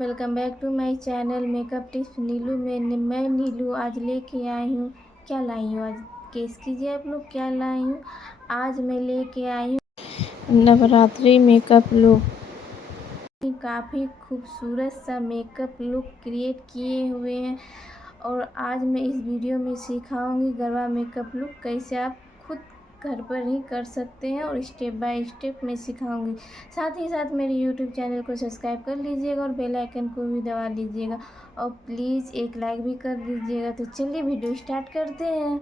Welcome back to my channel makeup tips Neelu में। मैं नीलू आज लेके आई हूँ। क्या लाई हूँ आज? गेस कीजिए आप लोग क्या लाई हूँ। आज मैं लेके आई हूँ नवरात्रि मेकअप लुक। काफ़ी खूबसूरत सा मेकअप लुक क्रिएट किए हुए हैं और आज मैं इस वीडियो में सिखाऊंगी गरबा मेकअप लुक कैसे आप खुद घर पर ही कर सकते हैं और स्टेप बाय स्टेप मैं सिखाऊंगी। साथ ही साथ मेरे यूट्यूब चैनल को सब्सक्राइब कर लीजिएगा और बेल आइकन को भी दबा लीजिएगा और प्लीज़ एक लाइक भी कर दीजिएगा। तो चलिए वीडियो स्टार्ट करते हैं।